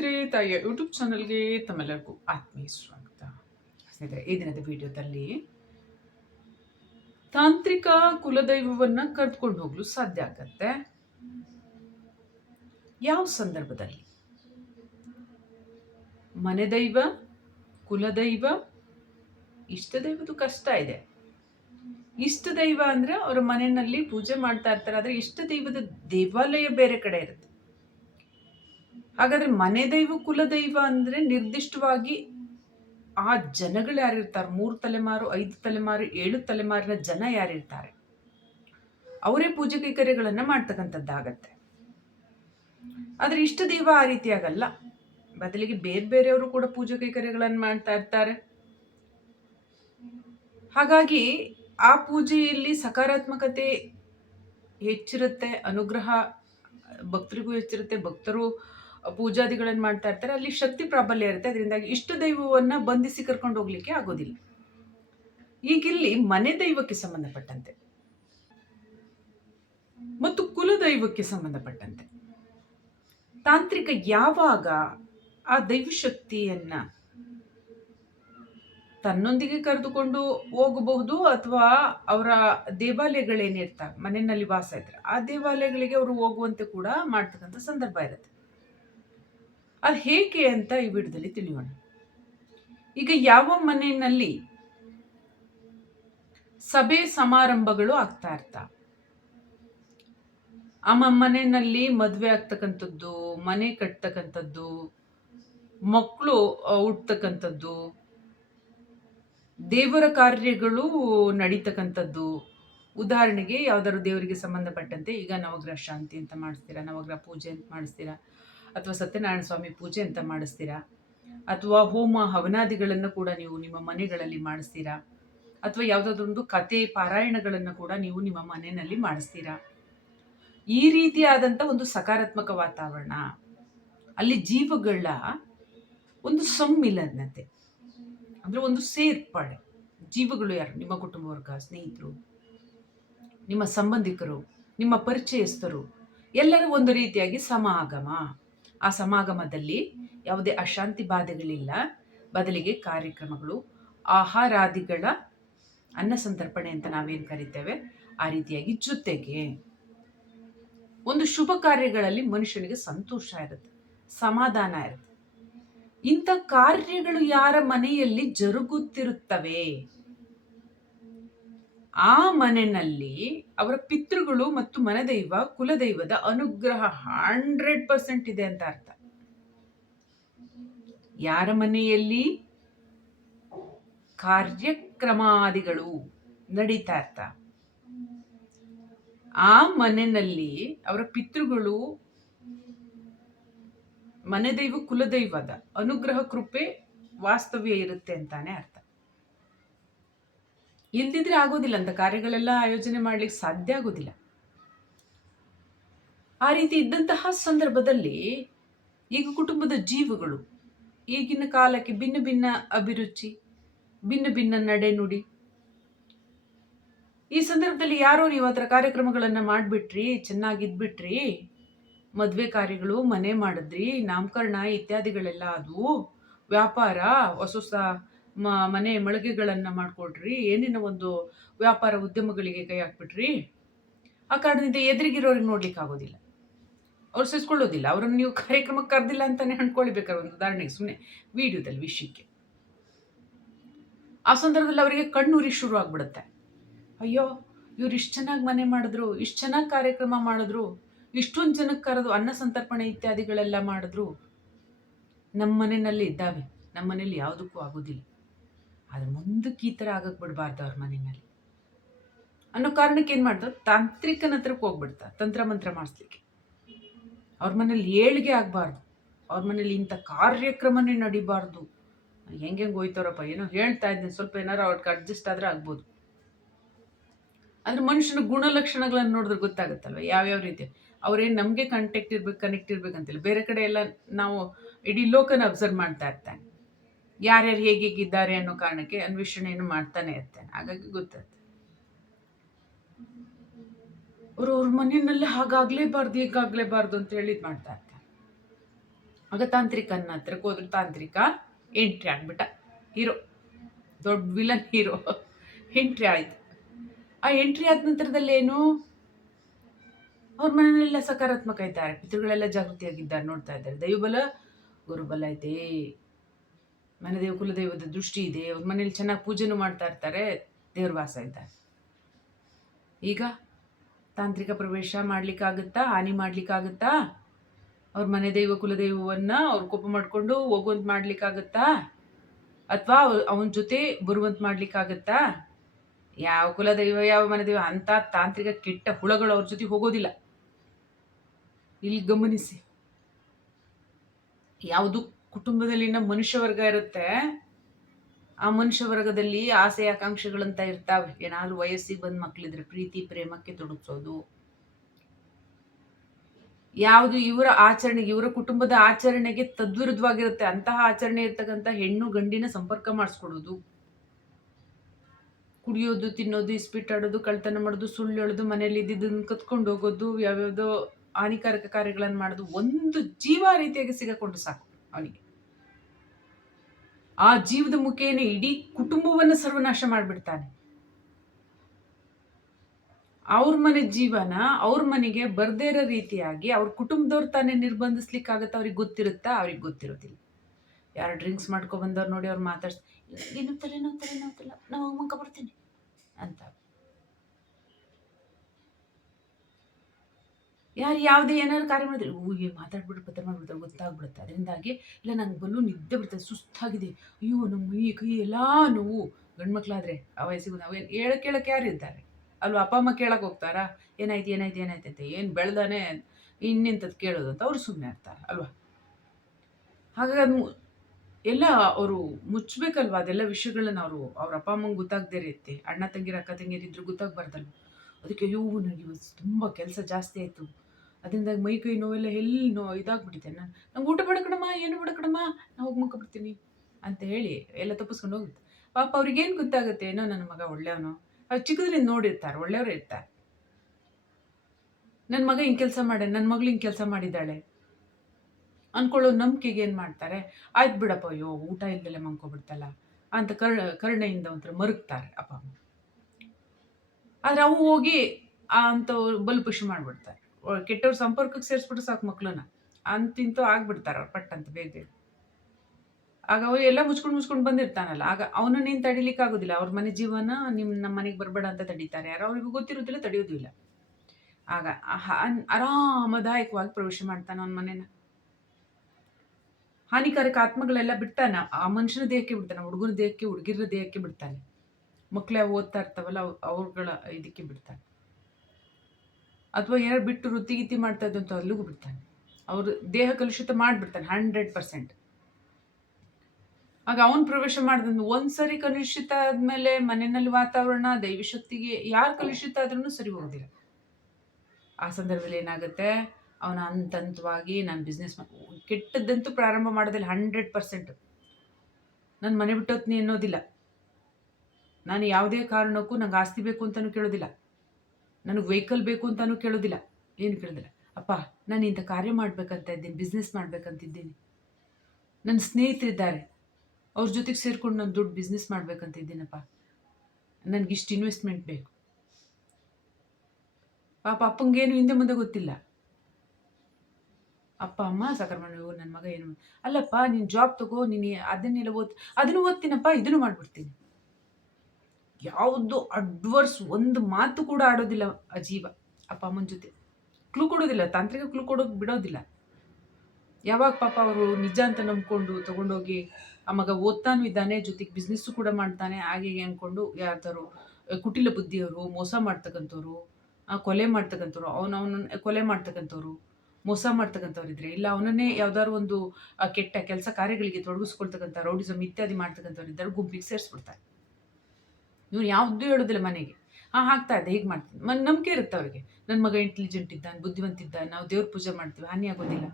ಸ್ನೇಹಿತರೆ, ತಾಯಿಯ ಯೂಟ್ಯೂಬ್ ಚಾನಲ್ಗೆ ತಮ್ಮೆಲ್ಲರಿಗೂ ಆತ್ಮೀಯ ಸ್ವಾಗತ. ಸ್ನೇಹಿತರೆ, ಈ ದಿನದ ವಿಡಿಯೋದಲ್ಲಿ ತಾಂತ್ರಿಕ ಕುಲದೈವವನ್ನ ಕರೆದುಕೊಂಡು ಹೋಗಲು ಸಾಧ್ಯ ಆಗತ್ತೆ. ಯಾವ ಸಂದರ್ಭದಲ್ಲಿ? ಮನೆ ದೈವ ಕುಲದೈವ ಇಷ್ಟ ದೈವದು ಕಷ್ಟ ಇದೆ. ಇಷ್ಟ ದೈವ ಅಂದ್ರೆ ಅವರ ಮನೆಯಲ್ಲಿ ಪೂಜೆ ಮಾಡ್ತಾ ಇರ್ತಾರೆ, ಆದ್ರೆ ಇಷ್ಟ ದೈವದ ದೇವಾಲಯ ಬೇರೆ ಕಡೆ ಇರುತ್ತೆ. ಹಾಗಾದ್ರೆ ಮನೆ ದೈವ ಕುಲದೈವ ಅಂದ್ರೆ ನಿರ್ದಿಷ್ಟವಾಗಿ ಆ ಜನಗಳು ಯಾರಿರ್ತಾರೆ? ಮೂರು ತಲೆಮಾರು, ಐದು ತಲೆಮಾರು, ಏಳು ತಲೆಮಾರಿನ ಜನ ಯಾರಿರ್ತಾರೆ? ಅವರೇ ಪೂಜೆ ಕೈಕರ್ಯಗಳನ್ನ ಮಾಡ್ತಕ್ಕಂಥದ್ದಾಗತ್ತೆ. ಆದರೆ ಇಷ್ಟ ದೈವ ಆ ರೀತಿ ಆಗಲ್ಲ ಬದಲಿಗೆ ಬೇರೆ ಬೇರೆಯವರು ಕೂಡ ಪೂಜೆ ಕೈಕರ್ಯಗಳನ್ನು ಮಾಡ್ತಾ ಇರ್ತಾರೆ. ಹಾಗಾಗಿ ಆ ಪೂಜೆಯಲ್ಲಿ ಸಕಾರಾತ್ಮಕತೆ ಹೆಚ್ಚಿರುತ್ತೆ, ಅನುಗ್ರಹ ಭಕ್ತರಿಗೂ ಹೆಚ್ಚಿರುತ್ತೆ, ಭಕ್ತರು ಪೂಜಾದಿಗಳನ್ನು ಮಾಡ್ತಾ ಇರ್ತಾರೆ, ಅಲ್ಲಿ ಶಕ್ತಿ ಪ್ರಾಬಲ್ಯ ಇರುತ್ತೆ. ಅದರಿಂದಾಗಿ ಇಷ್ಟ ದೈವವನ್ನು ಬಂಧಿಸಿ ಕರ್ಕೊಂಡು ಹೋಗ್ಲಿಕ್ಕೆ ಆಗೋದಿಲ್ಲ. ಈಗಿಲ್ಲಿ ಮನೆ ದೈವಕ್ಕೆ ಸಂಬಂಧಪಟ್ಟಂತೆ ಮತ್ತು ಕುಲದೈವಕ್ಕೆ ಸಂಬಂಧಪಟ್ಟಂತೆ. ತಾಂತ್ರಿಕ ಯಾವಾಗ ಆ ದೈವಶಕ್ತಿಯನ್ನ ತನ್ನೊಂದಿಗೆ ಕರೆದುಕೊಂಡು ಹೋಗಬಹುದು ಅಥವಾ ಅವರ ದೇವಾಲಯಗಳೇನಿರ್ತಾರೆ ಮನೆಯಲ್ಲಿ ವಾಸ ಇದ್ರೆ ಆ ದೇವಾಲಯಗಳಿಗೆ ಅವರು ಹೋಗುವಂತೆ ಕೂಡ ಮಾಡ್ತಕ್ಕಂಥ ಸಂದರ್ಭ ಇರುತ್ತೆ. ಅದು ಹೇಗೆ ಅಂತ ಈ ವಿಡಿಯೋದಲ್ಲಿ ತಿಳಿಯೋಣ. ಈಗ ಯಾವ ಮನೆಯಲ್ಲಿ ಸಭೆ ಸಮಾರಂಭಗಳು ಆಗ್ತಾ ಇರ್ತಾ? ಆ ಮನೆಯಲ್ಲಿ ಮದುವೆ ಆಗ್ತಕ್ಕಂಥದ್ದು, ಮನೆ ಕಟ್ತಕ್ಕಂಥದ್ದು ಮಕ್ಕಳು ಹುಟ್ಟತಕ್ಕಂಥದ್ದು ದೇವರ ಕಾರ್ಯಗಳು ನಡೀತಕ್ಕಂಥದ್ದು. ಉದಾಹರಣೆಗೆ ಯಾವ್ದಾದ್ರು ದೇವರಿಗೆ ಸಂಬಂಧಪಟ್ಟಂತೆ ಈಗ ನವಗ್ರಹ ಶಾಂತಿ ಅಂತ ಮಾಡಿಸ್ತೀರಾ, ನವಗ್ರಹ ಪೂಜೆ ಅಂತ ಮಾಡಿಸ್ತೀರಾ ಅಥವಾ ಸತ್ಯನಾರಾಯಣ ಸ್ವಾಮಿ ಪೂಜೆ ಅಂತ ಮಾಡಿಸ್ತೀರಾ? ಅಥವಾ ಹೋಮ ಹವನಾದಿಗಳನ್ನು ಕೂಡ ನೀವು ನಿಮ್ಮ ಮನೆಗಳಲ್ಲಿ ಮಾಡಿಸ್ತೀರಾ? ಅಥವಾ ಯಾವುದಾದ್ರೊಂದು ಕತೆ, ಪಾರಾಯಣಗಳನ್ನು ಕೂಡ ನೀವು ನಿಮ್ಮ ಮನೆಯಲ್ಲಿ ಮಾಡಿಸ್ತೀರಾ? ಈ ರೀತಿಯಾದಂಥ ಒಂದು ಸಕಾರಾತ್ಮಕ ವಾತಾವರಣ, ಅಲ್ಲಿ ಜೀವಗಳ ಒಂದು ಸಮ್ಮಿಲನತೆ ಅಂದರೆ ಒಂದು ಸೇರ್ಪಡೆ. ಜೀವಗಳು ಯಾರು? ನಿಮ್ಮ ಕುಟುಂಬ ವರ್ಗ ಸ್ನೇಹಿತರು, ನಿಮ್ಮ ಸಂಬಂಧಿಕರು, ನಿಮ್ಮ ಪರಿಚಯಸ್ಥರು, ಎಲ್ಲರೂ ಒಂದು ರೀತಿಯಾಗಿ ಸಮಾಗಮ. ಆ ಸಮಾಗಮದಲ್ಲಿ ಯಾವುದೇ ಅಶಾಂತಿ ಬಾಧೆಗಳಿಲ್ಲ. ಬದಲಿಗೆ ಕಾರ್ಯಕ್ರಮಗಳು, ಆಹಾರಾದಿಗಳ ಅನ್ನ ಸಂತರ್ಪಣೆ ಅಂತ ನಾವೇನು ಕರಿತೇವೆ? ಆ ರೀತಿಯಾಗಿ ಜೊತೆಗೆ ಒಂದು ಶುಭ ಕಾರ್ಯಗಳಲ್ಲಿ ಮನುಷ್ಯನಿಗೆ ಸಂತೋಷ ಇರುತ್ತೆ, ಸಮಾಧಾನ ಇರುತ್ತೆ. ಇಂಥ ಕಾರ್ಯಗಳು ಯಾರ ಮನೆಯಲ್ಲಿ ಜರುಗುತ್ತಿರುತ್ತವೆ? ಆ ಮನೆಯಲ್ಲಿ ಅವರ ಪಿತೃಗಳು ಮತ್ತು ಮನೆದೈವ, ಕುಲದೈವದ ಅನುಗ್ರಹ ಹಂಡ್ರೆಡ್ ಪರ್ಸೆಂಟ್ ಇದೆ ಅಂತ ಅರ್ಥ. ಯಾರ ಮನೆಯಲ್ಲಿ? ಕಾರ್ಯಕ್ರಮಾದಿಗಳು ನಡೀತಾ ಇರ್ತ. ಆ ಮನೆಯಲ್ಲಿ ಅವರ ಪಿತೃಗಳು, ಮನೆದೈವ, ಕುಲದೈವದ ಅನುಗ್ರಹ ಕೃಪೆ ವಾಸ್ತವ್ಯ ಇರುತ್ತೆ ಅಂತಾನೆ ಅರ್ಥ. ಇಲ್ದಿದ್ರೆ ಆಗೋದಿಲ್ಲ ಅಂತ ಕಾರ್ಯಗಳೆಲ್ಲ ಆಯೋಜನೆ ಮಾಡ್ಲಿಕ್ಕೆ ಸಾಧ್ಯ ಆಗೋದಿಲ್ಲ. ಆ ರೀತಿ ಇದ್ದಂತಹ ಸಂದರ್ಭದಲ್ಲಿ ಈಗ ಕುಟುಂಬದ ಜೀವಗಳು, ಈಗಿನ ಕಾಲಕ್ಕೆ ಭಿನ್ನ ಭಿನ್ನ ಅಭಿರುಚಿ, ಭಿನ್ನ ಭಿನ್ನ ನಡೆನುಡಿ. ಈ ಸಂದರ್ಭದಲ್ಲಿ ಯಾರೋ ನೀವು ಹತ್ರ ಕಾರ್ಯಕ್ರಮಗಳನ್ನು ಮಾಡಿಬಿಟ್ರಿ, ಚೆನ್ನಾಗಿದ್ಬಿಟ್ರಿ, ಮದುವೆ ಕಾರ್ಯಗಳು, ಮನೆ ಮಾಡಿದ್ರಿ, ನಾಮಕರಣ ಇತ್ಯಾದಿಗಳೆಲ್ಲ ಅದು, ವ್ಯಾಪಾರ, ಹೊಸ ಹೊಸ ಮ, ಮನೆ ಮಳಿಗೆಗಳನ್ನು ಮಾಡಿಕೊಡ್ರಿ ಏನೇನೋ ಒಂದು ವ್ಯಾಪಾರ ಉದ್ಯಮಗಳಿಗೆ ಕೈ ಹಾಕ್ಬಿಟ್ರಿ. ಆ ಕಾರಣದಿಂದ ಎದುರಿಗಿರೋರಿಗೆ ನೋಡ್ಲಿಕ್ಕೆ ಆಗೋದಿಲ್ಲ. ಅವ್ರು ಸಹಿಸ್ಕೊಳ್ಳೋದಿಲ್ಲ ಅವರನ್ನು ನೀವು ಕಾರ್ಯಕ್ರಮಕ್ಕೆ ಕರೆದಿಲ್ಲ ಅಂತಾನೆ ಅನ್ಕೊಳ್ಬೇಕಾದ್ರೆ ಒಂದು ಉದಾಹರಣೆಗೆ ಸುಮ್ಮನೆ ವಿಡಿಯೋದಲ್ಲಿ ವಿಷಯಕ್ಕೆ. ಆ ಸಂದರ್ಭದಲ್ಲಿ ಅವರಿಗೆ ಕಣ್ಣೂರಿ ಶುರು ಆಗ್ಬಿಡುತ್ತೆ. ಅಯ್ಯೋ, ಇವ್ರು ಇಷ್ಟು ಚೆನ್ನಾಗಿ ಮನೆ ಮಾಡಿದ್ರು, ಇಷ್ಟು ಚೆನ್ನಾಗಿ ಕಾರ್ಯಕ್ರಮ ಮಾಡಿದ್ರು, ಇಷ್ಟೊಂದು ಜನಕ್ಕೆ ಕರೆದು ಅನ್ನ ಸಂತರ್ಪಣೆ ಇತ್ಯಾದಿಗಳೆಲ್ಲ ಮಾಡಿದ್ರು. ನಮ್ಮ ಮನೆಯಲ್ಲಿ ಇದ್ದಾವೆ. ನಮ್ಮ ಮನೇಲಿ ಯಾವುದಕ್ಕೂ ಆಗೋದಿಲ್ಲ. ಆದ್ರೆ ಮುಂದಕ್ಕೆ ಈ ಥರ ಆಗಕ್ಕೆ ಬಿಡಬಾರ್ದು ಅವ್ರ ಮನೆಯಲ್ಲಿ. ಅನ್ನೋ ಕಾರಣಕ್ಕೆ ಏನು ಮಾಡ್ತಾರೆ? ತಾಂತ್ರಿಕನ ಹತ್ರಕ್ಕೆ ಹೋಗ್ಬಿಡ್ತಾರೆ ತಂತ್ರ ಮಂತ್ರ ಮಾಡಿಸ್ಲಿಕ್ಕೆ. ಅವ್ರ ಮನೇಲಿ ಏಳಿಗೆ ಆಗಬಾರ್ದು. ಅವ್ರ ಮನೇಲಿ ಇಂಥ ಕಾರ್ಯಕ್ರಮನೇ ನಡಿಬಾರ್ದು. ಹೆಂಗೆ ಹೆಂಗೆ ಹೋಯ್ತಾರಪ್ಪ, ಏನೋ ಹೇಳ್ತಾ ಇದ್ದೀನಿ, ಸ್ವಲ್ಪ ಏನಾರು ಅವ್ರಿಗೆ ಅಡ್ಜಸ್ಟ್ ಆದರೆ ಆಗ್ಬೋದು. ಅಂದ್ರೆ ಮನುಷ್ಯನ ಗುಣಲಕ್ಷಣಗಳನ್ನು ನೋಡಿದ್ರೆ ಗೊತ್ತಾಗುತ್ತಲ್ವ, ಯಾವ್ಯಾವ ರೀತಿ? ಅವ್ರೇನು ನಮಗೆ ಕಾಂಟ್ಯಾಕ್ಟ್ ಇರ್ಬೇಕು ಕನೆಕ್ಟ್ ಇರ್ಬೇಕಂತಿಲ್ಲ ಬೇರೆ ಕಡೆ ಎಲ್ಲ ನಾವು ಇಡೀ ಲೋಕನ ಅಬ್ಸರ್ವ್ ಮಾಡ್ತಾ ಇರ್ತಾನೆ. ಯಾರ್ಯಾರು ಹೇಗೆ ಹೇಗಿದ್ದಾರೆ ಅನ್ನೋ ಕಾರಣಕ್ಕೆ ಅನ್ವೇಷಣೆಯನ್ನು ಮಾಡ್ತಾನೆ ಇರ್ತಾನೆ. ಹಾಗಾಗಿ ಗೊತ್ತಾಗ್ತದೆ ಅವರು ಅವ್ರ ಮನೆಯಲ್ಲೇ ಹಾಗಾಗಲೇಬಾರ್ದು, ಹೀಗಾಗ್ಲೇಬಾರ್ದು ಅಂತ ಹೇಳಿ ಮಾಡ್ತಾ ಇರ್ತಾರೆ ಆಗ ತಾಂತ್ರಿಕನ ಹತ್ರಕ್ಕೆ ಹೋದ್ರೆ ತಾಂತ್ರಿಕ, ಎಂಟ್ರಿ ಆಗ್ಬಿಟ್ಟ. ಹೀರೋ, ದೊಡ್ಡ ವಿಲನ್ ಹೀರೋ. ಎಂಟ್ರಿ ಆಯ್ತು. ಆ ಎಂಟ್ರಿ ಆದ ನಂತರದಲ್ಲಿ ಏನು ಅವ್ರ ಮನೆಯಲ್ಲೆಲ್ಲ ಸಕಾರಾತ್ಮಕ ಇದ್ದಾರೆ. ಪಿತೃಗಳೆಲ್ಲ ಜಾಗೃತಿಯಾಗಿದ್ದಾರೆ, ನೋಡ್ತಾ ಇದ್ದಾರೆ. ದೈವಬಲ, ಗುರುಬಲ ಐತೆ ಮನೆ ದೇವ, ಕುಲದೈವದ ದೃಷ್ಟಿ ಇದೆ. ಅವ್ರ ಮನೇಲಿ ಚೆನ್ನಾಗಿ ಪೂಜೆನೂ ಮಾಡ್ತಾ ಇರ್ತಾರೆ. ದೇವ್ರ ವಾಸ ಇದ್ದಾರೆ ಈಗ ತಾಂತ್ರಿಕ ಪ್ರವೇಶ ಮಾಡ್ಲಿಕ್ಕಾಗುತ್ತಾ? ಹಾನಿ ಮಾಡ್ಲಿಕ್ಕಾಗುತ್ತಾ? ಅವ್ರ ಮನೆ ದೈವ ಕುಲದೈವವನ್ನು ಅವ್ರು ಕೋಪ ಮಾಡಿಕೊಂಡು ಹೋಗುವಂತ ಮಾಡ್ಲಿಕ್ಕಾಗತ್ತಾ? ಅಥವಾ ಅವನ ಜೊತೆ ಬರುವಂತ ಮಾಡ್ಲಿಕ್ಕಾಗತ್ತಾ? ಯಾವ ಕುಲದೈವ, ಯಾವ ಮನೆ ದೈವ ಅಂತ ತಾಂತ್ರಿಕ ಕೆಟ್ಟ ಹುಳಗಳು ಅವ್ರ ಜೊತೆ ಹೋಗೋದಿಲ್ಲ. ಇಲ್ಲಿ ಗಮನಿಸಿ. ಯಾವುದು ಕುಟುಂಬದಲ್ಲಿನ ಮನುಷ್ಯ ವರ್ಗ ಇರುತ್ತೆ. ಆ ಮನುಷ್ಯ ವರ್ಗದಲ್ಲಿ ಆಸೆ ಆಕಾಂಕ್ಷೆಗಳಂತ ಇರ್ತಾವೆ. ಏನಾದ್ರು ವಯಸ್ಸಿಗೆ ಬಂದ ಮಕ್ಕಳಿದ್ರೆ ಪ್ರೀತಿ, ಪ್ರೇಮಕ್ಕೆ ತೊಡಗಿಸೋದು. ಯಾವುದು ಇವರ ಆಚರಣೆಗೆ ಇವರ ಕುಟುಂಬದ ಆಚರಣೆಗೆ ತದ್ವಿರುದ್ಧವಾಗಿರುತ್ತೆ. ಅಂತಹ ಆಚರಣೆ ಇರ್ತಕ್ಕಂಥ ಹೆಣ್ಣು ಗಂಡಿನ ಸಂಪರ್ಕ ಮಾಡಿಸ್ಕೊಡೋದು. ಕುಡಿಯೋದು, ತಿನ್ನೋದು ಇಸ್ಪಿಟ್ಟಾಡೋದು ಕಳ್ತನ ಮಾಡೋದು, ಸುಳ್ಳು ಹೇಳೋದು ಮನೇಲಿ ಇದ್ದಿದ್ದನ್ನು ಕತ್ಕೊಂಡು ಹೋಗೋದು ಯಾವ್ಯಾವುದೋ ಹಾನಿಕಾರಕ ಕಾರ್ಯಗಳನ್ನು ಮಾಡೋದು. ಒಂದು ಜೀವ ರೀತಿಯಾಗಿ ಸಿಗಕೊಂಡು ಸಾಕು. ಅವನಿಗೆ. ಆ ಜೀವದ ಮುಖೇನೆ ಇಡೀ ಕುಟುಂಬವನ್ನು ಸರ್ವನಾಶ ಮಾಡಿಬಿಡ್ತಾನೆ. ಅವ್ರ ಮನೆ ಜೀವನ ಅವ್ರ ಮನೆಗೆ ಬರ್ದೇ ಇರೋ ರೀತಿಯಾಗಿ ಅವ್ರ ಕುಟುಂಬದವ್ರು ತಾನೇ ನಿರ್ಬಂಧಿಸ್ಲಿಕ್ಕಾಗತ್ತೆ ಅವ್ರಿಗೆ ಗೊತ್ತಿರುತ್ತಾ? ಅವ್ರಿಗೆ ಗೊತ್ತಿರೋದಿಲ್ಲ. ಯಾರು ಡ್ರಿಂಕ್ಸ್ ಮಾಡ್ಕೊ ಬಂದವ್ರು ನೋಡಿ ಅವ್ರು ಮಾತಾಡ್ಸ್ ಏನು ತಲೆನೋ ತಲೆನೋ ತಲೆ ನಾವು ಮುಂಕ ಬರ್ತೀನಿ. ಅಂತ. ಯಾರು ಯಾವುದೇ ಏನಾದ್ರು ಕಾರ್ಯ ಮಾಡಿದ್ರೆ ಊಗೆ ಮಾತಾಡ್ಬಿಟ್ಟು ಪತ್ರ ಮಾಡ್ಬಿಡ್ತಾರೆ, ಗೊತ್ತಾಗ್ಬಿಡುತ್ತೆ. ಅದರಿಂದಾಗಿ, ಇಲ್ಲ, ನಂಗೆ ಬಲ್ಲು ನಿದ್ದೆ ಬರ್ತದೆ, ಸುಸ್ತಾಗಿದೆ. ಅಯ್ಯೋ, ನಮ್ಮ ಮೈ ಕೈ ಎಲ್ಲ ನೋವು. ಗಂಡು ಮಕ್ಕಳಾದರೆ ಆ ವಯಸ್ಸಿಗೆ ನಾವು ಏನು ಹೇಳಕ್ಕೆ ಕೇಳಕ್ಕೆ ಯಾರು ಇದ್ದಾರೆ? ಅಲ್ವಾ, ಅಪ್ಪ, ಅಮ್ಮ ಕೇಳಕ್ಕೆ ಹೋಗ್ತಾರಾ? ಏನಾಯ್ತು ಏನಾಯ್ತು ಏನಾಯ್ತು ಅಂತ, ಏನು ಬೆಳೆದಾನೆ ಇನ್ನೆಂಥದ್ದು ಕೇಳೋದು ಅಂತ ಅವ್ರು ಸುಮ್ಮನೆ ಇರ್ತಾರೆ, ಅಲ್ವಾ? ಹಾಗಾಗಿ ಅದು ಎಲ್ಲ ಅವರು ಮುಚ್ಚಬೇಕಲ್ವ ಅದೆಲ್ಲ ವಿಷಯಗಳನ್ನ ಅವರು, ಅವ್ರ ಅಪ್ಪ, ಅಮ್ಮಂಗೆ ಗೊತ್ತಾಗದೇ ಇರುತ್ತೆ. ಅಣ್ಣ, ತಂಗಿರ, ಅಕ್ಕ ತಂಗಿಯರಿದ್ರು ಗೊತ್ತಾಗಬಾರ್ದಲ್ವ? ಅದಕ್ಕೆ, ಅಯ್ಯೋ ನನಗೆ ಇವತ್ತು ತುಂಬ ಕೆಲಸ ಜಾಸ್ತಿ ಆಯಿತು. ಅದರಿಂದ ಮೈ ಕೈ ನೋವೆಲ್ಲ ಎಲ್ಲಿ ನೋ ಇದಾಗ್ಬಿಟ್ಟಿದೆ. ನಾನು ನಂಗೆ ಊಟ ಬಡಕಣಮ್ಮ ಏನು ಬಡಕಣಮ್ಮ ನಾನು ಹೋಗಿ ಮಕ್ಕೊಬಿಡ್ತೀನಿ ಅಂತ ಹೇಳಿ ಎಲ್ಲ ತಪ್ಪಿಸ್ಕೊಂಡು ಹೋಗುತ್ತೆ ಪಾಪ ಅವ್ರಿಗೇನು ಗೊತ್ತಾಗುತ್ತೆ? ಏನೋ ನನ್ನ ಮಗ ಒಳ್ಳೆಯವನು? ಅವ್ರು ಚಿಕ್ಕದ್ರಿಂದ ನೋಡಿರ್ತಾರೆ, ಒಳ್ಳೆಯವರು ಇರ್ತಾರೆ. ನನ್ನ ಮಗ ಹಿಂಗೆ ಕೆಲಸ ಮಾಡ ನನ್ನ ಮಗಳು ಹಿಂಗೆ ಕೆಲಸ ಮಾಡಿದ್ದಾಳೆ. ಅಂದ್ಕೊಳ್ಳೋ ನಂಬಿಕೆಗೆ ಏನು ಮಾಡ್ತಾರೆ? ಆಯ್ತು ಬಿಡಪ್ಪ, ಅಯ್ಯೋ, ಊಟ ಇಲ್ದಲೆ ಮಂಕೋಬಿಡ್ತಲ್ಲ ಅಂತ ಕರ್ ಕರುಣೆಯಿಂದ ಒಂಥರ ಮರುಗ್ತಾರೆ ಅಪ್ಪ ಅಮ್ಮ. ಆದರೆ ಅವು ಹೋಗಿ ಅಂಥವ್ರು ಬಲ್ಪುಷಿ ಮಾಡಿಬಿಡ್ತಾರೆ. ಕೆಟ್ಟವ್ರ ಸಂಪರ್ಕಕ್ಕೆ ಸೇರಿಸ್ಬಿಟ್ರೆ ಸಾಕು ಮಕ್ಕಳನ್ನ ಅಂತಿಂತೂ ಆಗ್ಬಿಡ್ತಾರೆ ಅವ್ರು ಪಟ್ ಅಂತ ಬೇಗ ಬೇಗ. ಆಗ ಅವ್ರು ಎಲ್ಲ ಮುಚ್ಕೊಂಡು ಮುಚ್ಕೊಂಡು ಬಂದಿರ್ತಾನಲ್ಲ, ಆಗ ಅವನು ನೀನು ತಡಿಲಿಕ್ಕೆ ಆಗೋದಿಲ್ಲ. ಅವ್ರ ಮನೆ ಜೀವನ ನಿಮ್ಮ ನಮ್ಮ ಮನೆಗೆ ಬರಬೇಡ ಅಂತ ತಡೀತಾರೆ. ಯಾರು ಅವ್ರಿಗೂ ಗೊತ್ತಿರೋದಿಲ್ಲ, ತಡೆಯೋದು ಇಲ್ಲ. ಆಗ ಆರಾಮದಾಯಕವಾಗಿ ಪ್ರವೇಶ ಮಾಡ್ತಾನೆ ಅವನ ಮನೇನ. ಹಾನಿಕಾರಕ ಆತ್ಮಗಳೆಲ್ಲ ಬಿಡ್ತಾನೆ. ಆ ಮನುಷ್ಯನ ದೇಹಕ್ಕೆ ಬಿಡ್ತಾನೆ ಹುಡುಗನ ದೇಹಕ್ಕೆ ಹುಡುಗಿರ ದೇಹಕ್ಕೆ ಬಿಡ್ತಾನೆ. ಮಕ್ಕಳು ಓದ್ತಾ ಇರ್ತಾವಲ್ಲ, ಅವ್- ಅವ್ರುಗಳ ಇದಕ್ಕೆ ಬಿಡ್ತಾನೆ. ಅಥವಾ ಏನಾರು ಬಿಟ್ಟು ವೃತ್ತಿ ಗಿತ್ತಿ ಮಾಡ್ತಾ ಇದ್ದಂತ ಅಲ್ಲಿಗೂ ಬಿಡ್ತಾನೆ. ಅವ್ರ ದೇಹ ಕಲುಷಿತ ಮಾಡಿಬಿಡ್ತಾನೆ ಹಂಡ್ರೆಡ್ ಪರ್ಸೆಂಟ್ ಆಗ ಅವನು ಪ್ರವೇಶ ಮಾಡಿದಂದು ಒಂದ್ಸರಿ ಕಲುಷಿತ ಆದಮೇಲೆ ಮನೆಯಲ್ಲಿ ವಾತಾವರಣ, ದೈವಶಕ್ತಿಗೆ ಯಾರು ಕಲುಷಿತ ಆದ್ರೂ ಸರಿ ಹೋಗೋದಿಲ್ಲ. ಆ ಸಂದರ್ಭದಲ್ಲಿ ಏನಾಗುತ್ತೆ? ಅವನ ಹಂತ ಹಂತವಾಗಿ ನಾನು ಬಿಸ್ನೆಸ್ ಕೆಟ್ಟದ್ದಂತೂ ಪ್ರಾರಂಭ ಮಾಡೋದಿಲ್ಲ ಹಂಡ್ರೆಡ್ ಪರ್ಸೆಂಟ್ ನಾನು ಮನೆ ಬಿಟ್ಟೋತ್ನಿ ಅನ್ನೋದಿಲ್ಲ. ನಾನು ಯಾವುದೇ ಕಾರಣಕ್ಕೂ ನಂಗೆ ಆಸ್ತಿ ಬೇಕು ಅಂತಲೂ ಕೇಳೋದಿಲ್ಲ. ನನಗೆ ವೆಹಿಕಲ್ ಬೇಕು ಅಂತಲೂ ಕೇಳೋದಿಲ್ಲ. ಏನು ಕೇಳೋದಿಲ್ಲ. ಅಪ್ಪ, ನಾನು ಇಂಥ ಕಾರ್ಯ ಮಾಡ್ಬೇಕಂತ ಇದ್ದೀನಿ ಬಿಸ್ನೆಸ್ ಮಾಡ್ಬೇಕಂತಿದ್ದೀನಿ ನನ್ನ ಸ್ನೇಹಿತರಿದ್ದಾರೆ. ಅವ್ರ ಜೊತೆಗೆ ಸೇರಿಕೊಂಡು ನಾನು ದುಡ್ಡು ಬಿಸ್ನೆಸ್ ಮಾಡ್ಬೇಕಂತ ಇದ್ದೀನಪ್ಪ. ನನಗೆ ಇಷ್ಟು ಇನ್ವೆಸ್ಟ್ಮೆಂಟ್ ಬೇಕು. ಪಾಪ ಅಪ್ಪಂಗೇನು ಹಿಂದೆ ಮುಂದೆ ಗೊತ್ತಿಲ್ಲ. ಅಪ್ಪ, ಅಮ್ಮ, ಸಾಕಾರ ನನ್ನ ಮಗ ಏನು ಅಲ್ಲಪ್ಪ, ನೀನು ಜಾಬ್ ತಗೋ, ನೀನು ಅದನ್ನೆಲ್ಲ ಓದ್ ಅದನ್ನು ಓದ್ತೀನಪ್ಪ, ಇದನ್ನು ಮಾಡ್ಬಿಡ್ತೀನಿ. ಯಾವುದು ಅಡ್ವರ್ಸ್ ಒಂದು ಮಾತು ಕೂಡ ಆಡೋದಿಲ್ಲ ಆ ಜೀವ ಅಪ್ಪ, ಅಮ್ಮನ ಜೊತೆ. ಕ್ಲೂ ಕೊಡೋದಿಲ್ಲ, ತಾಂತ್ರಿಕ ಕ್ಲೂ ಕೊಡೋಕೆ ಬಿಡೋದಿಲ್ಲ. ಯಾವಾಗ ಪಾಪ ಅವರು ನಿಜ ಅಂತ ನಂಬ್ಕೊಂಡು ತಗೊಂಡೋಗಿ ಆ ಮಗ ಓದ್ತಾನೂ ಇದ್ದಾನೆ, ಜೊತೆಗೆ ಬಿಸ್ನೆಸ್ಸು ಕೂಡ ಮಾಡ್ತಾನೆ, ಹಾಗೆ ಅಂದ್ಕೊಂಡು ಯಾರ್ದಾರು ಕುಟಿಲ ಬುದ್ಧಿಯವರು, ಮೋಸ ಮಾಡ್ತಕ್ಕಂಥವ್ರು ಕೊಲೆ ಮಾಡ್ತಕ್ಕಂಥವ್ರು, ಅವನ ಅವನ ಕೊಲೆ ಮಾಡ್ತಕ್ಕಂಥವ್ರು, ಮೋಸ ಮಾಡ್ತಕ್ಕಂಥವ್ರು ಇದ್ರೆ, ಇಲ್ಲ ಅವನನ್ನೇ ಯಾವ್ದಾದ್ರು ಒಂದು ಕೆಟ್ಟ ಕೆಲಸ ಕಾರ್ಯಗಳಿಗೆ ತೊಡಗಿಸ್ಕೊಳ್ತಕ್ಕಂಥ ರೌಡಿಸಮ್ ಇತ್ಯಾದಿ ಮಾಡ್ತಕ್ಕಂಥವ್ರು ಇದ್ದಾರೆ ಗುಂಪಿಗೆ ಸೇರಿಸ್ಬಿಡ್ತಾರೆ. ಇವ್ನು ಯಾವುದೂ ಹೇಳೋದಿಲ್ಲ ಮನೆಗೆ. ಹಾಂ ಹಾಕ್ತಾ ಇದ್ದೆ ಹೀಗೆ ಮಾಡ್ತೀನಿ. ಮನ್ ನಂಬಿಕೆ ಇರುತ್ತೆ ಅವ್ರಿಗೆ. ನನ್ನ ಮಗ ಇಂಟೆಲಿಜೆಂಟ್ ಇದ್ದಾನೆ ಬುದ್ಧಿವಂತ ಇದ್ದಾನೆ ನಾವು ದೇವ್ರ ಪೂಜೆ ಮಾಡ್ತೀವಿ, ಹಾನಿ ಆಗೋದಿಲ್ಲ.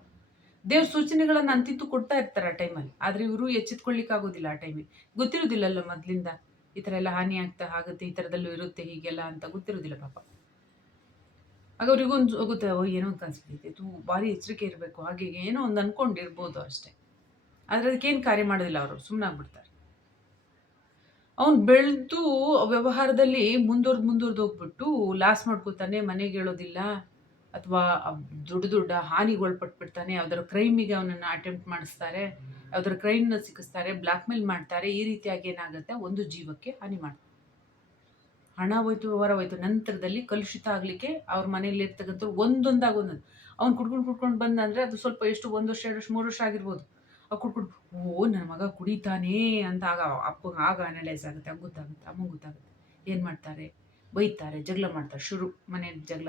ದೇವ್ರ ಸೂಚನೆಗಳನ್ನು ಅಂತಿತ್ತು ಕೊಡ್ತಾ ಇರ್ತಾರೆ ಆ ಟೈಮಲ್ಲಿ. ಆದರೆ ಇವರು ಎಚ್ಚೆತ್ಕೊಳ್ಳಿಕ್ಕೆ ಆಗೋದಿಲ್ಲ ಆ ಟೈಮಿಗೆ ಗೊತ್ತಿರೋದಿಲ್ಲಲ್ಲ ಮೊದಲಿಂದ? ಈ ಥರ ಎಲ್ಲ ಹಾನಿ ಆಗ್ತಾ ಆಗುತ್ತೆ ಈ ಥರದಲ್ಲೂ ಇರುತ್ತೆ, ಹೀಗೆಲ್ಲ ಅಂತ ಗೊತ್ತಿರೋದಿಲ್ಲ ಪಾಪ. ಆಗ ಅವ್ರಿಗೊಂದು ಗೊತ್ತೆ, ಓ, ಏನೋ ಒಂದು ಕನ್ಸ್ಬಿಟ್ಟಿದೆ ಇದು ಭಾರಿ ಎಚ್ಚರಿಕೆ ಇರಬೇಕು. ಹಾಗೆ ಏನೋ ಒಂದು ಅಂದ್ಕೊಂಡಿರ್ಬೋದು ಅಷ್ಟೇ. ಆದರೆ ಅದಕ್ಕೇನು ಕಾರ್ಯ ಮಾಡೋದಿಲ್ಲ ಅವರು ಸುಮ್ಮನಾಗ್ಬಿಡ್ತಾರೆ ಅವ್ನು ಬೆಳೆದು ವ್ಯವಹಾರದಲ್ಲಿ ಮುಂದುವರ್ದು ಮುಂದುವರ್ದು ಹೋಗ್ಬಿಟ್ಟು ಲಾಸ್ ಮಾಡ್ಕೋತಾನೆ ಮನೆಗೆ ಹೇಳೋದಿಲ್ಲ ಅಥವಾ ದೊಡ್ಡ ದೊಡ್ಡ ಹಾನಿಗೊಳಪಟ್ಬಿಡ್ತಾನೆ ಯಾವ್ದಾದ್ರು ಕ್ರೈಮಿಗೆ ಅವನನ್ನು ಅಟೆಂಪ್ಟ್ ಮಾಡಿಸ್ತಾರೆ ಯಾವ್ದಾದ್ರು ಕ್ರೈಮ್ನ ಸಿಕ್ಕಿಸ್ತಾರೆ ಬ್ಲ್ಯಾಕ್ ಮೇಲ್ ಮಾಡ್ತಾರೆ, ಈ ರೀತಿಯಾಗಿ ಏನಾಗುತ್ತೆ, ಒಂದು ಜೀವಕ್ಕೆ ಹಾನಿ ಮಾಡ್ತಾರೆ ಹಣ ಹೋಯ್ತು, ವ್ಯವಹಾರ ಹೋಯ್ತು, ನಂತರದಲ್ಲಿ ಕಲುಷಿತ ಆಗಲಿಕ್ಕೆ ಅವ್ರ ಮನೆಯಲ್ಲಿ ಇರ್ತಕ್ಕಂಥ ಒಂದೊಂದಾಗ ಒಂದೊಂದು. ಅವ್ನು ಕುಡ್ಕೊಂಡು ಕುಡ್ಕೊಂಡು ಬಂದ ಅಂದರೆ ಅದು ಸ್ವಲ್ಪ ಎಷ್ಟು, ಒಂದು ವರ್ಷ, ಎರಡು ವರ್ಷ, ಮೂರು ವರ್ಷ ಆಗಿರ್ಬೋದು. ಕುಡ್ಕೊಂಡು ಓ ನನ್ನ ಮಗ ಕುಡಿತಾನೆ ಅಂತ ಆಗ ಅಪ್ಪ ಆಗ ಅನಲೈಸ್ ಆಗುತ್ತೆ ಅಮ್ಮ ಗೊತ್ತಾಗುತ್ತೆ ಅಮ್ಮ ಗೊತ್ತಾಗುತ್ತೆ, ಏನು ಮಾಡ್ತಾರೆ? ಬೈತಾರೆ, ಜಗಳ ಮಾಡ್ತಾರೆ, ಶುರು ಮನೆ ಜಗಳ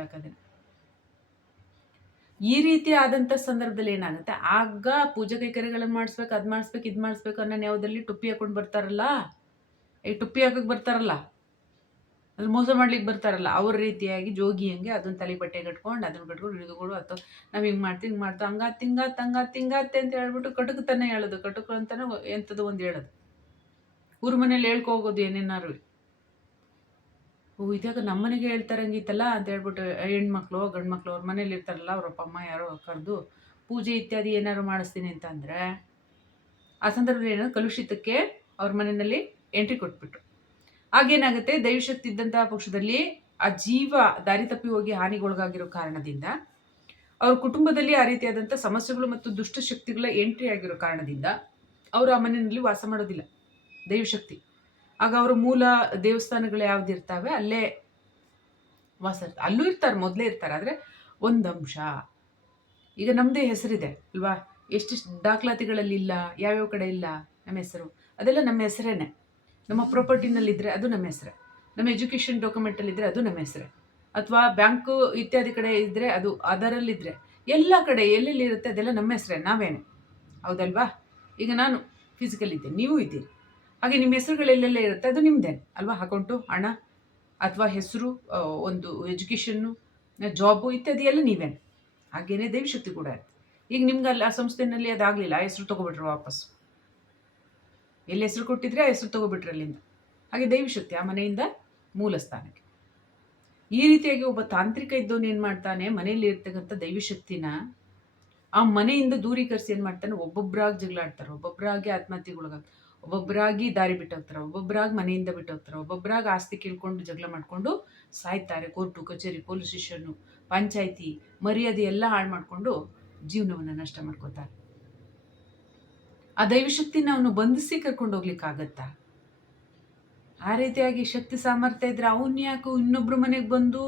ಈ ರೀತಿ ಆದಂಥ ಸಂದರ್ಭದಲ್ಲಿ ಏನಾಗುತ್ತೆ? ಆಗ ಪೂಜೆ ಕೈಕರ್ಯಗಳನ್ನು ಮಾಡಿಸ್ಬೇಕು, ಅದು ಮಾಡಿಸ್ಬೇಕು, ಇದು ಮಾಡಿಸ್ಬೇಕು ಅನ್ನೋ ನೆವದಲ್ಲಿ ಟುಪ್ಪಿ ಹಾಕೊಂಡು ಬರ್ತಾರಲ್ಲ? ಈ ಟುಪ್ಪಿ ಹಾಕಕ್ಕೆ ಬರ್ತಾರಲ್ಲ? ಅದು ಮೋಸ ಮಾಡ್ಲಿಕ್ಕೆ ಬರ್ತಾರಲ್ಲ, ಅವ್ರ ರೀತಿಯಾಗಿ ಜೋಗಿ ಹಂಗೆ ಅದನ್ನ ತಲೆ ಬಟ್ಟೆ ಕಟ್ಕೊಂಡು ಅದನ್ನ ಕಟ್ಕೊಂಡು ಹಿಡಿದುಗಳು ಅಥವಾ ನಾವು ಹಿಂಗೆ ಮಾಡ್ತೀವಿ, ಹಿಂಗೆ ಮಾಡ್ತಾ ಹಂಗ ತಿಂಗ ತಂಗ ತಿಂಗಾತ್ತೆ ಅಂತ ಹೇಳ್ಬಿಟ್ಟು ಕಟುಕತನ ಹೇಳೋದು, ಕಟುಕು ಅಂತಾನೆ ಎಂಥದ್ದು ಒಂದು ಹೇಳೋದು. ಊರ ಮನೇಲಿ ಹೇಳ್ಕೊ ಹೋಗೋದು ಏನೇನಾರು. ಓ ಇದಾಗ ನಮ್ಮನೆಗೆ ಹೇಳ್ತಾರಂಗಿತ್ತಲ್ಲ ಅಂತ ಹೇಳ್ಬಿಟ್ಟು ಹೆಣ್ಮಕ್ಳು ಗಂಡು ಮಕ್ಳು ಅವ್ರ ಮನೇಲಿ ಇರ್ತಾರಲ್ಲ, ಅವ್ರ ಅಪ್ಪ, ಅಮ್ಮ ಯಾರೋ ಕರೆದು ಪೂಜೆ ಇತ್ಯಾದಿ ಏನಾದ್ರು ಮಾಡಿಸ್ತೀನಿ ಅಂತಂದರೆ, ಆ ಸಂದರ್ಭದಲ್ಲಿ ಏನಾದ್ರು ಕಲುಷಿತಕ್ಕೆ ಅವ್ರ ಮನೆಯಲ್ಲಿ ಎಂಟ್ರಿ ಕೊಟ್ಬಿಟ್ರು. ಆಗೇನಾಗುತ್ತೆ? ದೈವಶಕ್ತಿ ಇದ್ದಂತಹ ಪಕ್ಷದಲ್ಲಿ ಆ ಜೀವ ದಾರಿ ತಪ್ಪಿ ಹೋಗಿ ಹಾನಿಗೊಳಗಾಗಿರೋ ಕಾರಣದಿಂದ, ಅವ್ರ ಕುಟುಂಬದಲ್ಲಿ ಆ ರೀತಿಯಾದಂಥ ಸಮಸ್ಯೆಗಳು ಮತ್ತು ದುಷ್ಟಶಕ್ತಿಗಳ ಎಂಟ್ರಿ ಆಗಿರೋ ಕಾರಣದಿಂದ ಅವರು ಆ ಮನೆಯಲ್ಲಿ ವಾಸ ಮಾಡೋದಿಲ್ಲ. ದೈವಶಕ್ತಿ ಆಗ ಅವರ ಮೂಲ ದೇವಸ್ಥಾನಗಳು ಯಾವ್ದು ಇರ್ತಾವೆ? ಅಲ್ಲೇ ವಾಸ ಅಲ್ಲೂ ಇರ್ತಾರೆ, ಮೊದಲೇ ಇರ್ತಾರೆ. ಆದರೆ ಒಂದು ಅಂಶ. ಈಗ ನಮ್ಮದೇ ಹೆಸರಿದೆ, ಅಲ್ವಾ? ಎಷ್ಟೆಷ್ಟು ದಾಖಲಾತಿಗಳಲ್ಲಿ ಇಲ್ಲ, ಯಾವ್ಯಾವ ಕಡೆ ಇಲ್ಲ, ನಮ್ಮ ಹೆಸರು. ಅದೆಲ್ಲ ನಮ್ಮ ಹೆಸರೇನೆ. ನಮ್ಮ ಪ್ರಾಪರ್ಟಿನಲ್ಲಿದ್ದರೆ ಅದು ನಮ್ಮ ಹೆಸರೇ. ನಮ್ಮ ಎಜುಕೇಷನ್ ಡಾಕ್ಯುಮೆಂಟಲ್ಲಿದ್ದರೆ ಅದು ನಮ್ಮ ಹೆಸರೇ. ಅಥವಾ ಬ್ಯಾಂಕು ಇತ್ಯಾದಿ ಕಡೆ ಇದ್ದರೆ ಅದು ಅದರಲ್ಲಿದ್ದರೆ ಎಲ್ಲ ಕಡೆ ಎಲ್ಲೆಲ್ಲಿ ಇರುತ್ತೆ ಅದೆಲ್ಲ ನಮ್ಮ ಹೆಸರೇ, ನಾವೇನೆ. ಹೌದಲ್ವಾ? ಈಗ ನಾನು ಫಿಸಿಕಲ್ ಇದ್ದೇನೆ ನೀವು ಇದ್ದೀರಿ. ಹಾಗೆ ನಿಮ್ಮ ಹೆಸರುಗಳೆಲ್ಲೆಲ್ಲ ಇರುತ್ತೆ, ಅದು ನಿಮ್ಮದೇನೆ ಅಲ್ವಾ? ಅಕೌಂಟು, ಹಣ, ಅಥವಾ ಹೆಸರು ಒಂದು ಎಜುಕೇಷನ್ನು ಜಾಬು ಇತ್ಯಾದಿ ಎಲ್ಲ ನೀವೇನೆ. ಹಾಗೇನೆ ದೈವಶಕ್ತಿ ಕೂಡ ಈಗ ನಿಮ್ಗೆ ಅಲ್ಲಿ ಆ ಸಂಸ್ಥೆಯಲ್ಲಿ ಅದಾಗಲಿಲ್ಲ ಹೆಸರು ತೊಗೊಬಿಟ್ರು ವಾಪಸ್ಸು. ಎಲ್ಲಿ ಹೆಸರು ಕೊಟ್ಟಿದ್ರೆ ಆ ಹೆಸರು ತಗೋಬಿಟ್ರೆ ಅಲ್ಲಿಂದ. ಹಾಗೆ ದೈವಶಕ್ತಿ ಆ ಮನೆಯಿಂದ ಮೂಲ ಸ್ಥಾನಕ್ಕೆ. ಈ ರೀತಿಯಾಗಿ ಒಬ್ಬ ತಾಂತ್ರಿಕ ಇದ್ದವನು ಏನು ಮಾಡ್ತಾನೆ? ಮನೆಯಲ್ಲಿ ಇರ್ತಕ್ಕಂಥ ದೈವಿಶಕ್ತಿನ ಆ ಮನೆಯಿಂದ ದೂರೀಕರಿಸಿ ಏನು ಮಾಡ್ತಾನೆ? ಒಬ್ಬೊಬ್ಬರಾಗಿ ಜಗಳಾಡ್ತಾರೆ ಒಬ್ಬೊಬ್ಬರಾಗಿ ಆತ್ಮಹತ್ಯೆಗೊಳಗಾಗ್ತಾರೆ ಒಬ್ಬೊಬ್ಬರಾಗಿ ದಾರಿ ಬಿಟ್ಟೋಗ್ತಾರೆ ಒಬ್ಬೊಬ್ಬರಾಗಿ ಮನೆಯಿಂದ ಬಿಟ್ಟೋಗ್ತಾರೆ ಒಬ್ಬೊಬ್ಬರಾಗಿ ಆಸ್ತಿ ಕೇಳ್ಕೊಂಡು ಜಗಳ ಮಾಡಿಕೊಂಡು ಸಾಯ್ತಾರೆ. ಕೋರ್ಟು, ಕಚೇರಿ, ಪೊಲೀಸ್ ಸ್ಟೇಷನ್ನು, ಪಂಚಾಯಿತಿ ಮರ್ಯಾದೆ ಎಲ್ಲ ಹಾಳು ಮಾಡಿಕೊಂಡು ಜೀವನವನ್ನು ನಷ್ಟ ಮಾಡ್ಕೋತಾರೆ ಆ ದೈವಶಕ್ತಿನ ಅವನು ಬಂಧಿಸಿ ಕರ್ಕೊಂಡು ಹೋಗ್ಲಿಕ್ಕಾಗತ್ತಾ? ಆ ರೀತಿಯಾಗಿ ಶಕ್ತಿ ಸಾಮರ್ಥ್ಯ ಇದ್ರೆ ಅವನ್ ಯಾಕೆ ಇನ್ನೊಬ್ರ ಮನೆಗೆ ಬಂದು,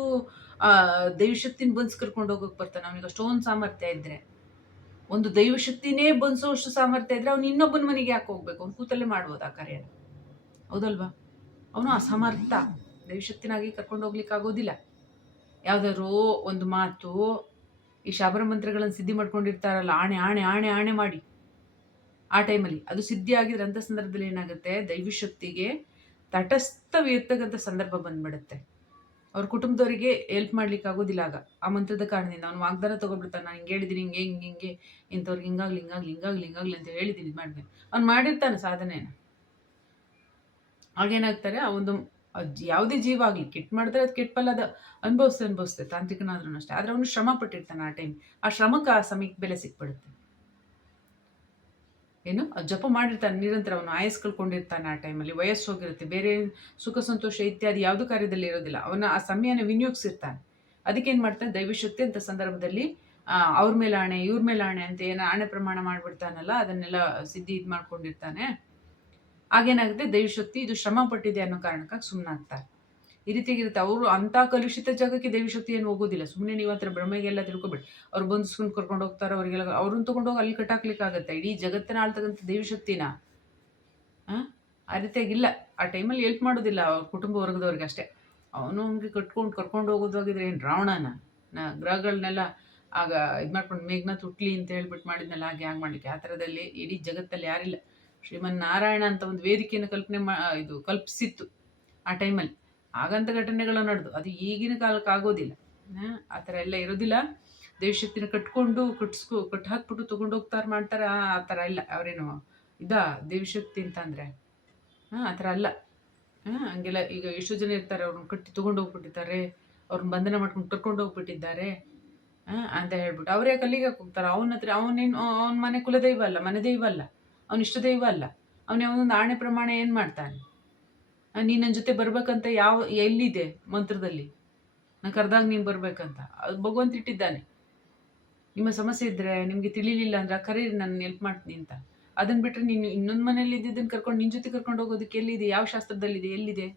ಆ ದೈವಶಕ್ತಿನ ಬಂದ್ಸ್ ಕರ್ಕೊಂಡು ಹೋಗಕ್ ಬರ್ತಾನೆ? ಅವನಿಗೆ ಅಷ್ಟೊಂದು ಸಾಮರ್ಥ್ಯ ಇದ್ರೆ. ಒಂದು ದೈವಶಕ್ತಿನೇ ಬಂಧಿಸೋಷ್ಟು ಸಾಮರ್ಥ್ಯ ಇದ್ರೆ ಅವ್ನು ಇನ್ನೊಬ್ಬನ ಮನೆಗೆ ಯಾಕೆ ಹೋಗ್ಬೇಕು? ಅವ್ನು ಕೂತಲ್ಲೇ ಮಾಡ್ಬೋದು ಆ ಕಾರ್ಯನ. ಹೌದಲ್ವಾ? ಅವನು ಅಸಮರ್ಥ. ದೈವಶಕ್ತಿನಾಗಿ ಕರ್ಕೊಂಡು ಹೋಗ್ಲಿಕ್ಕೆ ಆಗೋದಿಲ್ಲ ಯಾವ್ದಾದ್ರು ಒಂದು ಮಾತು ಈ ಶಾಬರ ಮಂತ್ರಗಳನ್ನು ಸಿದ್ಧಿ ಮಾಡ್ಕೊಂಡಿರ್ತಾರಲ್ಲ, ಆಣೆ ಆಣೆ ಆಣೆ ಆಣೆ ಮಾಡಿ. ಆ ಟೈಮಲ್ಲಿ. ಅದು ಸಿದ್ಧಿ ಆಗಿದ್ರೆ ಅಂಥ ಸಂದರ್ಭದಲ್ಲಿ ಏನಾಗುತ್ತೆ? ದೈವಶಕ್ತಿಗೆ ತಟಸ್ಥವಿರ್ತಕ್ಕಂಥ ಸಂದರ್ಭ ಬಂದ್ಬಿಡುತ್ತೆ. ಅವ್ರ ಕುಟುಂಬದವರಿಗೆ ಹೆಲ್ಪ್ ಮಾಡ್ಲಿಕ್ಕೆ ಆಗೋದಿಲ್ಲ ಆಗ. ಆ ಮಂತ್ರದ ಕಾರಣದಿಂದ ಅವ್ನು ವಾಗ್ದಾನ ತಗೊಬಿಡ್ತಾನೆ ನಾನು ಹಿಂಗೆ ಹೇಳಿದ್ದೀನಿ ಹಿಂಗೆ ಹಿಂಗೆ ಹಿಂಗೆ. ಇಂಥವ್ರಿಗೆ ಹಿಂಗಾಗ್ಲಿ ಹಿಂಗಾಗ್ಲಿ ಹಿಂಗಾಗ್ಲಿ ಅಂತ ಹೇಳಿದ್ದೀನಿ ಮಾಡ್ಬೇಕು ಅವ್ನು ಮಾಡಿರ್ತಾನೆ ಸಾಧನೆ ಆಗೇನಾಗ್ತಾರೆ ಆ ಒಂದು ಯಾವುದೇ ಜೀವ ಆಗಲಿ, ಕೆಟ್ಟ ಮಾಡಿದ್ರೆ ಅದು ಕೆಟ್ಟ ಅದು. ಅನುಭವಿಸ್ತೇ ಅನುಭವಿಸ್ತೆ ತಾಂತ್ರಿಕನಾದ್ರೂ ಅಷ್ಟೇ. ಆದರೆ ಅವನು ಶ್ರಮ ಪಟ್ಟಿರ್ತಾನೆ ಆ ಟೈಮ್ ಆ ಶ್ರಮಕ್ಕೆ ಆ ಸಮಯಕ್ಕೆ ಬೆಲೆ ಸಿಕ್ಬಿಡುತ್ತೆ. ಏನು? ಜಪ ಮಾಡಿರ್ತಾನೆ ನಿರಂತರ ಅವನು ಆಯಸ್ ಕಳ್ಕೊಂಡಿರ್ತಾನೆ ಆ ಟೈಮಲ್ಲಿ ವಯಸ್ಸು ಹೋಗಿರುತ್ತೆ. ಬೇರೆ ಸುಖ, ಸಂತೋಷ ಇತ್ಯಾದಿ ಯಾವುದು ಕಾರ್ಯದಲ್ಲಿ ಇರೋದಿಲ್ಲ. ಅವನ ಆ ಸಮಯನ ವಿನಿಯೋಗಿಸಿರ್ತಾನೆ. ಅದಕ್ಕೇನು ಮಾಡ್ತಾನೆ? ದೈವಶಕ್ತಿ ಅಂತ ಸಂದರ್ಭದಲ್ಲಿ ಅವ್ರ ಮೇಲೆ ಆಣೆ, ಇವ್ರ ಮೇಲೆ ಆಣೆ ಅಂತ ಏನೋ ಆಣೆ ಪ್ರಮಾಣ ಮಾಡಿಬಿಡ್ತಾನಲ್ಲ, ಅದನ್ನೆಲ್ಲ ಸಿದ್ಧಿ ಇದು ಮಾಡ್ಕೊಂಡಿರ್ತಾನೆ ಆಗೇನಾಗುತ್ತೆ ದೈವಶಕ್ತಿ, ಇದು ಶ್ರಮ ಪಟ್ಟಿದೆ ಅನ್ನೋ ಕಾರಣಕ್ಕಾಗಿ ಸುಮ್ಮನಾಗ್ತಾರೆ ಈ ರೀತಿಯಾಗಿರುತ್ತೆ ಅವರು ಅಂಥ ಕಲುಷಿತ ಜಾಗಕ್ಕೆ ದೇವಿ ಶಕ್ತಿ ಏನು ಹೋಗೋದಿಲ್ಲ. ಸುಮ್ಮನೆ ನೀವು ಹತ್ರ ಬ್ರಹ್ಮೆಗೆಲ್ಲ ತಿಳ್ಕೊಬೇಡಿ. ಅವ್ರು ಬಂದಿಸ್ಕೊಂಡು ಕರ್ಕೊಂಡು ಹೋಗ್ತಾರೆ, ಅವರಿಗೆಲ್ಲ ಅವ್ರನ್ನ ತೊಗೊಂಡೋಗಿ ಅಲ್ಲಿ ಕಟ್ಟಾಕ್ಲಿಕ್ಕಾಗತ್ತೆ. ಇಡೀ ಜಗತ್ತಿನ ಆಳ್ತಕ್ಕಂಥ ದೇವಿ ಶಕ್ತಿನ, ಆ ರೀತಿಯಾಗಿಲ್ಲ ಆ ಟೈಮಲ್ಲಿ ಎಲ್ಪ್ ಮಾಡೋದಿಲ್ಲ ಅವ್ರ ಕುಟುಂಬ ವರ್ಗದವ್ರಿಗೆ ಅಷ್ಟೇ. ಅವನು ಹಂಗೆ ಕಟ್ಕೊಂಡು ಕರ್ಕೊಂಡು ಹೋಗೋದಾಗಿದ್ರೆ ಏನು ರಾವಣನ? ನಾ ಗ್ರಹಗಳನ್ನೆಲ್ಲ ಆಗ ಇದು ಮಾಡ್ಕೊಂಡು ಮೇಘನ ತುಟ್ಲಿ ಅಂತ ಹೇಳ್ಬಿಟ್ಟು ಮಾಡಿದ್ನಲ್ಲ, ಹಾಗೆ ಹ್ಯಾಂಗೆ ಮಾಡಲಿಕ್ಕೆ. ಆ ಥರದಲ್ಲಿ ಇಡೀ ಜಗತ್ತಲ್ಲಿ ಯಾರಿಲ್ಲ. ಶ್ರೀಮನ್ ನಾರಾಯಣ ಅಂತ ಒಂದು ವೇದಿಕೆಯನ್ನು ಕಲ್ಪನೆ ಮಾ, ಇದು ಕಲ್ಪಿಸಿತ್ತು ಆ ಟೈಮಲ್ಲಿ. ಆಗಂತ ಘಟನೆಗಳು ನಡೆದು, ಅದು ಈಗಿನ ಕಾಲಕ್ಕೆ ಆಗೋದಿಲ್ಲ. ಆ ಥರ ಎಲ್ಲ ಇರೋದಿಲ್ಲ. ದೇವಶಕ್ತಿನ ಕಟ್ಕೊಂಡು, ಕಟ್ಸ್ಕೊ, ಕಟ್ ಹಾಕ್ಬಿಟ್ಟು ತೊಗೊಂಡು ಹೋಗ್ತಾರೆ ಮಾಡ್ತಾರೆ, ಆ ಥರ ಇಲ್ಲ. ಅವರೇನು ಇದ, ದೇವಶಕ್ತಿ ಅಂತಂದರೆ ಹಾಂ, ಆ ಥರ ಅಲ್ಲ. ಹಾಂ, ಹಂಗೆಲ್ಲ ಈಗ ಎಷ್ಟೋ ಜನ ಇರ್ತಾರೆ, ಅವ್ರನ್ನ ಕಟ್ಟಿ ತೊಗೊಂಡು ಹೋಗ್ಬಿಟ್ಟಿರ್ತಾರೆ ಅವ್ರನ್ನ ಬಂಧನ ಮಾಡ್ಕೊಂಡು ಕರ್ಕೊಂಡು ಹೋಗ್ಬಿಟ್ಟಿದ್ದಾರೆ. ಹಾಂ, ಅಂತ ಹೇಳ್ಬಿಟ್ಟು. ಅವರೇ ಕಲ್ಲಿಗೆ ಹೋಗ್ತಾರೆ? ಅವನ ಹತ್ರ ಅವನೇನು, ಅವನ ಮನೆ ಕುಲದೈವ ಅಲ್ಲ ಮನೆ ದೈವ ಅಲ್ಲ. ಅವನ ಇಷ್ಟ ದೈವ ಅಲ್ಲ. ಅವನೇ ಅವನೊಂದು ಆಣೆ ಪ್ರಮಾಣ ಏನು ಮಾಡ್ತಾನೆ? ನೀನು ನನ್ನ ಜೊತೆ ಬರ್ಬೇಕಂತ ಯಾವ, ಎಲ್ಲಿದೆ ಮಂತ್ರದಲ್ಲಿ? ನಾನು ಕರೆದಾಗ ನೀನು ಬರ್ಬೇಕಂತ. ಭಗವಂತ ಇಟ್ಟಿದ್ದಾನೆ. ನಿಮ್ಮ ಸಮಸ್ಯೆ ಇದ್ದರೆ ನಿಮಗೆ ತಿಳಿಲಿಲ್ಲ ಅಂದ್ರೆ ಕರೀರಿ, ನಾನು ಹೆಲ್ಪ್ ಮಾಡ್ತೀನಿ ಅಂತ. ಅದನ್ನು ಬಿಟ್ಟರೆ ನೀನು ಇನ್ನೊಂದು ಮನೇಲಿ ಇದ್ದಿದ್ದನ್ನು ಕರ್ಕೊಂಡು ನಿನ್ನ ಜೊತೆ ಕರ್ಕೊಂಡು ಹೋಗೋದಕ್ಕೆ ಎಲ್ಲಿದೆ? ಯಾವ ಶಾಸ್ತ್ರದಲ್ಲಿದೆ? ಎಲ್ಲಿದೆ?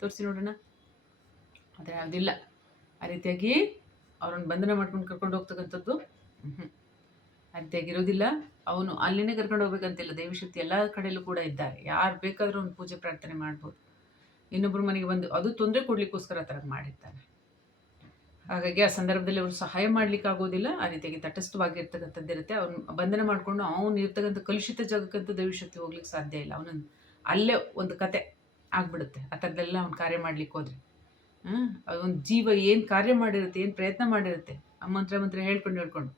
ತೋರಿಸಿ ನೋಡೋಣ. ಆದರೆ ಯಾವುದಿಲ್ಲ ಆ ರೀತಿಯಾಗಿ ಅವ್ರನ್ನ ಬಂಧನ ಮಾಡ್ಕೊಂಡು ಕರ್ಕೊಂಡು ಹೋಗ್ತಕ್ಕಂಥದ್ದು. ಹ್ಞೂ ರೀತಿಯಾಗಿರೋದಿಲ್ಲ ಅವನು ಅಲ್ಲಿನೇ ಕರ್ಕೊಂಡು ಹೋಗ್ಬೇಕಂತಿಲ್ಲ. ದೈವಶಕ್ತಿ ಎಲ್ಲ ಕಡೆಯಲ್ಲೂ ಕೂಡ ಇದ್ದಾರೆ. ಯಾರು ಬೇಕಾದರೂ ಒಂದು ಪೂಜೆ, ಪ್ರಾರ್ಥನೆ ಮಾಡ್ಬೋದು. ಇನ್ನೊಬ್ಬರ ಮನೆಗೆ ಬಂದು ಅದು ತೊಂದರೆ ಕೊಡಲಿಕ್ಕೋಸ್ಕರ ಆ ಥರ ಮಾಡಿರ್ತಾನೆ ಹಾಗಾಗಿ ಆ ಸಂದರ್ಭದಲ್ಲಿ ಅವರು ಸಹಾಯ ಮಾಡ್ಲಿಕ್ಕೆ ಆಗೋದಿಲ್ಲ ಆ ರೀತಿಯಾಗಿ ತಟಸ್ಥವಾಗಿರ್ತಕ್ಕಂಥದ್ದು ಇರುತ್ತೆ. ಅವ್ನು ಬಂಧನ ಮಾಡಿಕೊಂಡು ಅವನು ಇರ್ತಕ್ಕಂಥ ಕಲುಷಿತ ಜಾಗಕ್ಕಂತ ದೈವಶಕ್ತಿ ಹೋಗ್ಲಿಕ್ಕೆ ಸಾಧ್ಯ ಇಲ್ಲ. ಅವನ ಅಲ್ಲೇ ಒಂದು ಕತೆ ಆಗ್ಬಿಡುತ್ತೆ. ಆ ಥರದ್ದೆಲ್ಲ ಅವ್ನು ಕಾರ್ಯ ಮಾಡ್ಲಿಕ್ಕೆ ಹೋದ್ರೆ. ಒಂದು ಜೀವ ಏನು ಕಾರ್ಯ ಮಾಡಿರುತ್ತೆ, ಏನು ಪ್ರಯತ್ನ ಮಾಡಿರುತ್ತೆ ಮಂತ್ರ ಮಂತ್ರ ಹೇಳ್ಕೊಂಡು ಹೇಳ್ಕೊಂಡು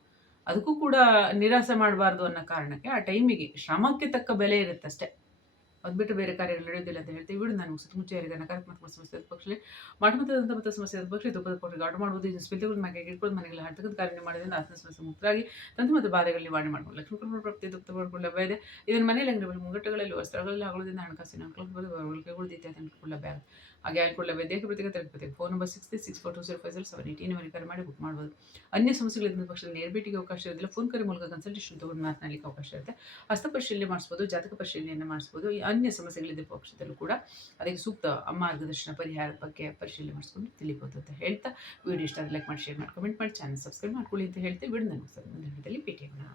ಅದಕ್ಕೂ ಕೂಡ ನಿರಾಸೆ ಮಾಡಬಾರ್ದು ಅನ್ನೋ ಕಾರಣಕ್ಕೆ ಆ ಟೈಮಿಗೆ ಶ್ರಮಕ್ಕೆ ತಕ್ಕ ಬೆಲೆ ಇರುತ್ತೆ ಅಷ್ಟೇ ಅದು ಬಿಟ್ಟು ಬೇರೆ ಕಾರ್ಯಗಳು ನಡೆಯೋದಿಲ್ಲ ಅಂತ ಹೇಳ್ತೀವಿ. ಬಿಡು ನಾನು ಸುತ್ತಮುಚ್ಚ ಯಾರಿಗೆ ನಕಾರಾತ್ಮಕ ಸಮಸ್ಯೆ ಪಕ್ಷದಲ್ಲಿ ಮಠಮತದಂತ ಮತ್ತು ಸಮಸ್ಯೆ ಪಕ್ಷ ದುಃಖದ ಪಕ್ಷ ಗಾಡು ಮಾಡುವುದು, ಇದು ಸ್ಪಿಲ್ಗಳು ಮನೆಗೆ ಇಟ್ಕೊಂಡು ಮನೆಗಳ ಹರ್ತಕ್ಕಂಥ ಕಾರ್ಯ ಮಾಡೋದ್ರಿಂದ ಆತ್ಮ ಸಮಸ್ಯೆ ಮುಕ್ತರಾಗಿ ತಂತ್ರ ಮತ್ತು ಬಾಧೆಗಳಲ್ಲಿ ವಾಣಿ ಮಾಡ್ಬೋದು. ಲಕ್ಷ್ಮೀ ಕೃಷ್ಣ ಪ್ರಾಪ್ತಿ, ದುಃಖ ಪಡ್ಕೊಳ್ಳ ಇದೆ. ಇದನ್ನು ಮನೆಯಲ್ಲಿ ಮುಂಗಟ್ಟುಗಳಲ್ಲಿ ವಸ್ತ್ರಗಳಲ್ಲಿ ಆಗೋದ್ರಿಂದ ಹಣಕಾಸಿನ ಅನುಕೂಲಗಳು ಇತ್ಯಾದಿ ಬ್ಯಾಗ್ ಹಾಗೆ ಅನುಕೂಲವೇ ದೇಹ ಪ್ರತಿಗೆ ತಲುಪಬೇಕು. Phone number six three six four two zero five zero seven eight ಈ ಕರೆ ಮಾಡಿ ಬುಕ್ ಮಾಡ್ಬೋದು. ಅನ್ಯ ಸಮಸ್ಯೆಗಳಿಂದ ಪಕ್ಷದಲ್ಲಿ ನೇರ ಭೇಟಿಗೆ ಅವಕಾಶ ಇರೋದಿಲ್ಲ. ಫೋನ್ ಕರೆ ಮೂಲಕ ಕನ್ಸಲ್ಟೇಷನ್ ತಗೊಂಡು ಮಾತನಾಡಲಿಕ್ಕೆ ಅವಕಾಶ ಇರುತ್ತೆ. ಹಸ್ತ ಪರಿಶೀಲನೆ ಮಾಡಿಸ್ಬೋದು, ಜಾತಕ ಪರಿಶೀಲನೆಯನ್ನು ಮಾಡಿಸ್ಬೋದು. ಅನ್ಯ ಸಮಸ್ಯೆಗಳಿದ್ದ ಪಕ್ಷದಲ್ಲೂ ಕೂಡ ಅದಕ್ಕೆ ಸೂಕ್ತ ಮಾರ್ಗದರ್ಶನ ಪರಿಹಾರದ ಬಗ್ಗೆ ಪರಿಶೀಲನೆ ಮಾಡಿಸ್ಕೊಂಡು ತಿಳಿಬೋದು ಅಂತ ಹೇಳ್ತಾ, ವಿಡಿಯೋ ಇಷ್ಟ ಲೈಕ್ ಮಾಡಿ ಶೇರ್ ಮಾಡಿ ಕಮೆಂಟ್ ಮಾಡಿ ಚಾನಲ್ ಸಬ್ಸ್ಕ್ರೈಬ್ ಮಾಡ್ಕೊಳ್ಳಿ ಅಂತ ಹೇಳ್ತೀವಿ ವಿಡಿಯೋ ನನಗೆ ಮುಂದಿನ ಭೇಟಿಯಾಗೋಣ